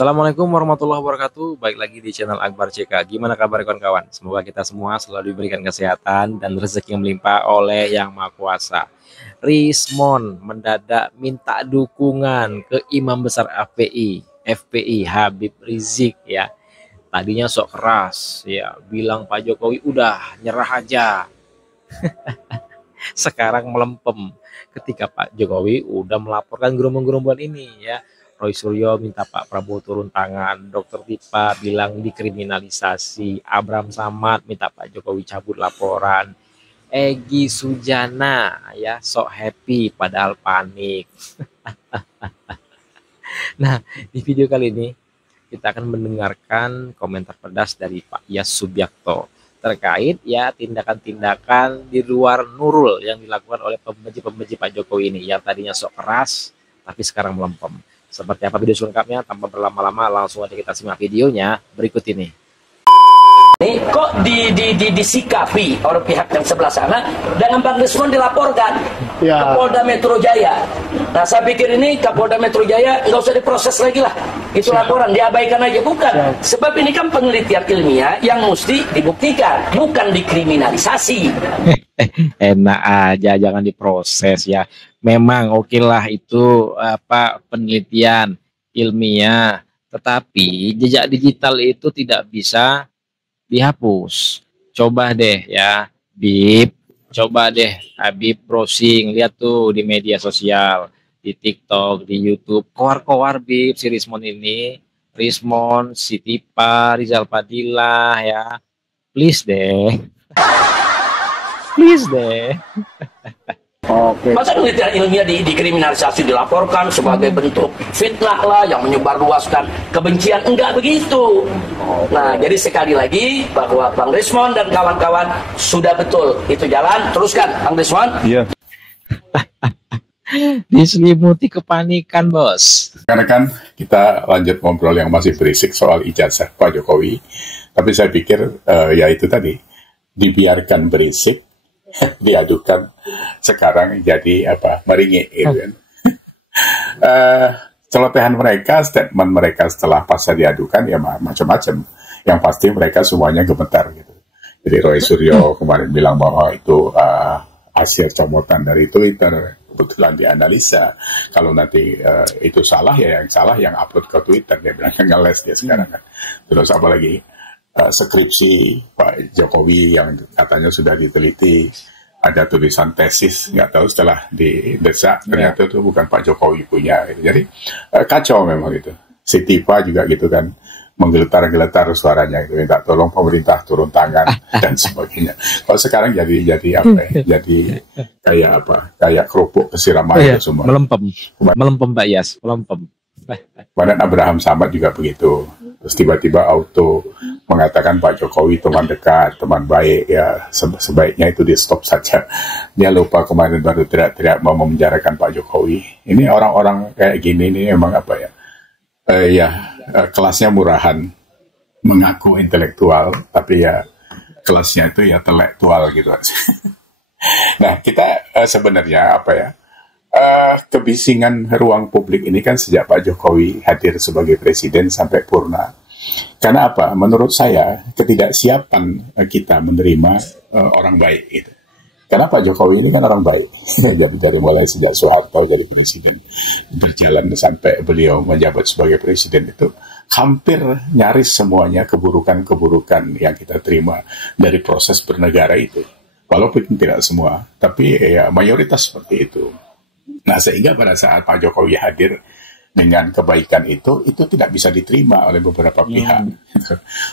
Assalamualaikum warahmatullahi wabarakatuh. Baik lagi di channel Akbar CK. Gimana kabar kawan-kawan? Semoga kita semua selalu diberikan kesehatan dan rezeki yang melimpah oleh Yang Maha Kuasa. Rismon mendadak minta dukungan ke Imam Besar FPI Habib Rizik ya. Tadinya sok keras ya, bilang Pak Jokowi udah nyerah aja. Sekarang melempem ketika Pak Jokowi udah melaporkan gerombolan ini ya. Roy Suryo minta Pak Prabowo turun tangan, Dr. Tipa bilang dikriminalisasi, Abraham Samad minta Pak Jokowi cabut laporan, Egy Sujana ya sok happy padahal panik. Nah, di video kali ini kita akan mendengarkan komentar pedas dari Pak Yas Subiakto terkait ya tindakan-tindakan di luar Nurul yang dilakukan oleh pembenci Pak Jokowi ini yang tadinya sok keras tapi sekarang melempem. Seperti apa video selengkapnya, tanpa berlama-lama langsung aja kita simak videonya berikut ini. Ini kok disikapi oleh pihak yang sebelah sana dengan Bang Rismon dilaporkan ke Polda Metro Jaya. Nah, saya pikir ini Kapolda Metro Jaya nggak usah diproses lagi lah. Itu laporan diabaikan aja, bukan. Sebab ini kan penelitian ilmiah yang mesti dibuktikan, bukan dikriminalisasi. Enak aja, jangan diproses ya. Memang oke lah itu penelitian ilmiah, tetapi jejak digital itu tidak bisa dihapus. Coba deh ya Bib, coba deh Habib browsing, lihat tuh di media sosial, di TikTok, di YouTube, koar-koar Bib si Rismon ini, Rismon, si Tipa, Rizal Fadilah ya, please deh. Please deh. Oke. Masa penelitian ilmiah dikriminalisasi, dilaporkan sebagai bentuk fitnah lah yang menyebarluaskan kebencian? Enggak begitu. Nah, jadi sekali lagi bahwa Bang Rismon dan kawan-kawan sudah betul itu jalan, teruskan Bang Rismon. Iya. Diselimuti kepanikan bos. Karena kan kita lanjut ngobrol yang masih berisik soal ijazah Pak Jokowi, tapi saya pikir ya itu tadi dibiarkan berisik. Diadukan sekarang jadi meringik gitu kan. Celotehan mereka, statement mereka setelah pasca diadukan ya macam-macam. Yang pasti mereka semuanya gemetar gitu. Jadi Roy Suryo kemarin bilang bahwa itu hasil comotan dari Twitter, kebetulan dianalisa. Kalau nanti itu salah ya yang salah yang upload ke Twitter, dia bilang ngeles dia sekarang kan. Terus apalagi skripsi Pak Jokowi yang katanya sudah diteliti, ada tulisan tesis, nggak tahu setelah didesak ternyata itu bukan Pak Jokowi punya gitu. Jadi kacau memang itu. Si Tipa juga gitu kan, menggeletar-geletar suaranya gitu, minta tolong pemerintah turun tangan dan sebagainya. Kalau sekarang jadi kayak kerupuk kesiram air semua. Melempem Pak Yas, melempem. Badan Abraham Samad juga begitu. Terus tiba-tiba auto mengatakan Pak Jokowi teman dekat, teman baik ya, sebaiknya itu di stop saja. Dia lupa kemarin baru teriak-teriak mau memenjarakan Pak Jokowi. Ini orang-orang kayak gini ini memang kelasnya murahan, mengaku intelektual tapi ya kelasnya itu ya intelektual gitu. Nah kita sebenarnya kebisingan ruang publik ini kan sejak Pak Jokowi hadir sebagai presiden sampai purna. Karena apa? Menurut saya ketidaksiapan kita menerima orang baik gitu. Karena Pak Jokowi ini kan orang baik. dari mulai sejak Soeharto jadi presiden berjalan sampai beliau menjabat sebagai presiden itu hampir nyaris semuanya keburukan-keburukan yang kita terima dari proses bernegara itu. Walaupun tidak semua, tapi ya mayoritas seperti itu. Nah, sehingga pada saat Pak Jokowi hadir dengan kebaikan itu tidak bisa diterima oleh beberapa pihak,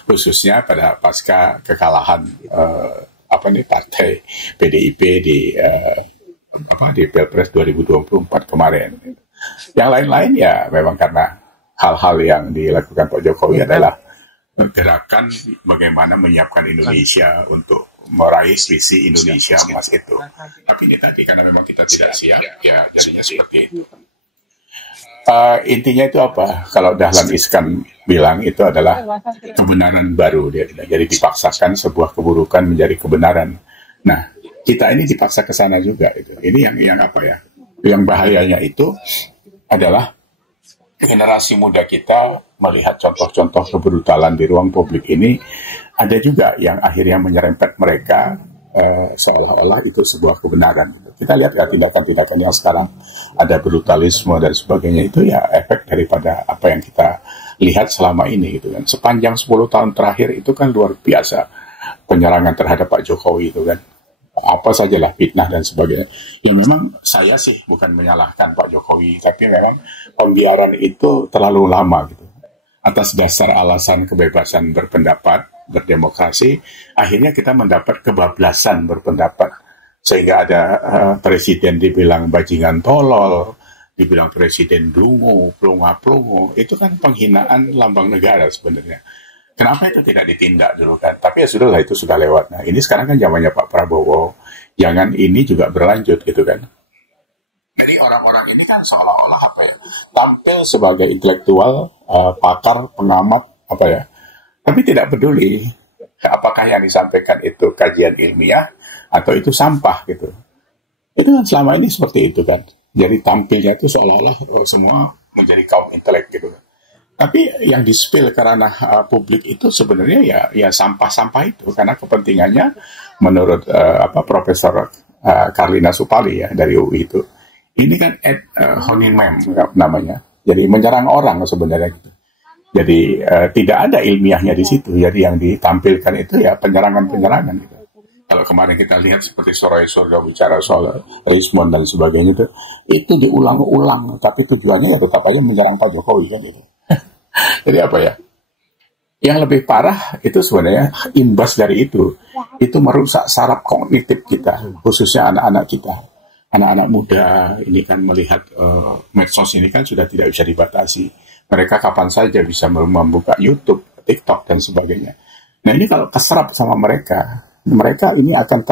khususnya pada pasca kekalahan partai PDIP di Pilpres 2024 kemarin. Yang lain-lain ya memang karena hal-hal yang dilakukan Pak Jokowi adalah gerakan bagaimana menyiapkan Indonesia untuk meraih visi Indonesia emas itu. Tapi ini tadi karena memang kita tidak siap, ya jadinya seperti itu. Intinya itu apa? Kalau Dahlan Iskan bilang itu adalah kebenaran baru dia bilang. Jadi dipaksakan sebuah keburukan menjadi kebenaran. Nah, kita ini dipaksa ke sana juga itu. Ini yang Yang bahayanya itu adalah generasi muda kita melihat contoh-contoh kebrutalan di ruang publik ini, ada juga yang akhirnya menyerempet mereka seolah-olah itu sebuah kebenaran. Kita lihat ya tindakan-tindakan yang sekarang ada brutalisme dan sebagainya, itu ya efek daripada apa yang kita lihat selama ini gitu kan. Sepanjang 10 tahun terakhir itu kan luar biasa penyerangan terhadap Pak Jokowi itu kan. Apa sajalah fitnah dan sebagainya. Ya memang saya sih bukan menyalahkan Pak Jokowi, tapi memang pembiaran itu terlalu lama gitu. Atas dasar alasan kebebasan berpendapat, berdemokrasi, akhirnya kita mendapat kebablasan berpendapat. Sehingga ada presiden dibilang bajingan tolol, dibilang presiden dungu, plunga-plungu. Itu kan penghinaan lambang negara sebenarnya. Kenapa itu tidak ditindak dulu kan? Tapi ya sudahlah, itu sudah lewat. Nah ini sekarang kan zamannya Pak Prabowo. Jangan ini juga berlanjut gitu kan. Jadi orang-orang ini kan seolah-olah apa ya, tampil sebagai intelektual, pakar, pengamat, apa ya. Tapi tidak peduli apakah yang disampaikan itu kajian ilmiah atau itu sampah gitu. Itu kan selama ini seperti itu kan. Jadi tampilnya itu seolah-olah semua menjadi kaum intelek gitu kan. Tapi yang di-spill ke ranah publik itu sebenarnya ya sampah-sampah itu, karena kepentingannya menurut Profesor Karlina Supali ya dari UI itu. Ini kan honing mem namanya. Jadi menyerang orang sebenarnya gitu. Jadi tidak ada ilmiahnya di situ. Jadi yang ditampilkan itu ya penyerangan-penyerangan gitu. Kalau kemarin kita lihat seperti Soraya Sorga bicara soal Rismond dan sebagainya itu diulang-ulang, tapi tujuannya ya tetap aja menyerang Pak Jokowi kan gitu. Jadi apa ya? Yang lebih parah itu sebenarnya imbas dari itu merusak saraf kognitif kita, khususnya anak-anak kita. Anak-anak muda ini kan melihat medsos ini kan sudah tidak bisa dibatasi. Mereka kapan saja bisa membuka YouTube, TikTok dan sebagainya. Nah ini kalau keserap sama mereka ini akan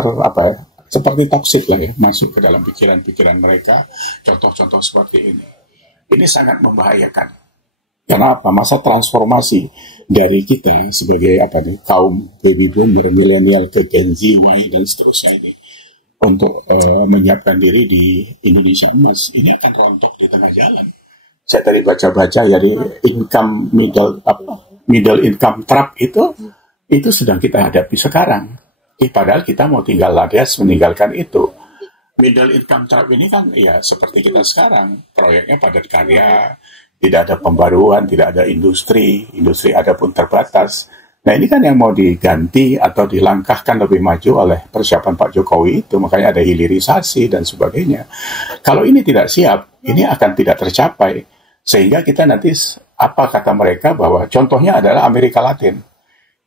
seperti toksik lah ya, masuk ke dalam pikiran-pikiran mereka. Contoh-contoh seperti ini. Ini sangat membahayakan. Karena apa? Masa transformasi dari kita sebagai kaum baby boomer, milenial ke Gen Z, Y dan seterusnya ini untuk menyiapkan diri di Indonesia emas ini akan rontok di tengah jalan. Saya tadi baca-baca dari middle income trap itu sedang kita hadapi sekarang. Padahal kita mau tinggal ladas meninggalkan itu. Middle income trap ini kan ya seperti kita sekarang, proyeknya padat karya. Tidak ada pembaruan, tidak ada industri ada pun terbatas. Nah ini kan yang mau diganti atau dilangkahkan lebih maju oleh persiapan Pak Jokowi itu, makanya ada hilirisasi dan sebagainya. Kalau ini tidak siap, ini akan tidak tercapai. Sehingga kita nanti, apa kata mereka, bahwa contohnya adalah Amerika Latin.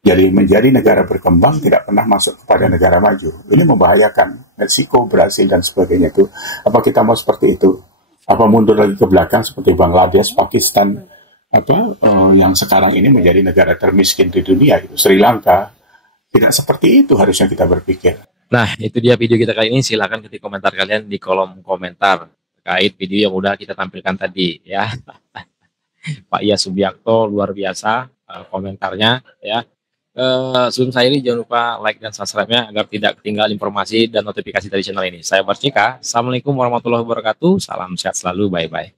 Jadi menjadi negara berkembang tidak pernah masuk kepada negara maju. Ini membahayakan. Meksiko, Brasil dan sebagainya itu. Apa kita mau seperti itu? Apa mundur lagi ke belakang seperti Bangladesh, Pakistan, yang sekarang ini menjadi negara termiskin di dunia, gitu. Sri Lanka. Tidak seperti itu harusnya kita berpikir. Nah, itu dia video kita kali ini. Silakan ketik komentar kalian di kolom komentar terkait video yang udah kita tampilkan tadi ya. Pak Iya Subiakto luar biasa komentarnya ya. Sebelum saya ini jangan lupa like dan subscribe-nya agar tidak ketinggalan informasi dan notifikasi dari channel ini. Saya Barsika. Assalamualaikum warahmatullahi wabarakatuh. Salam sehat selalu. Bye-bye.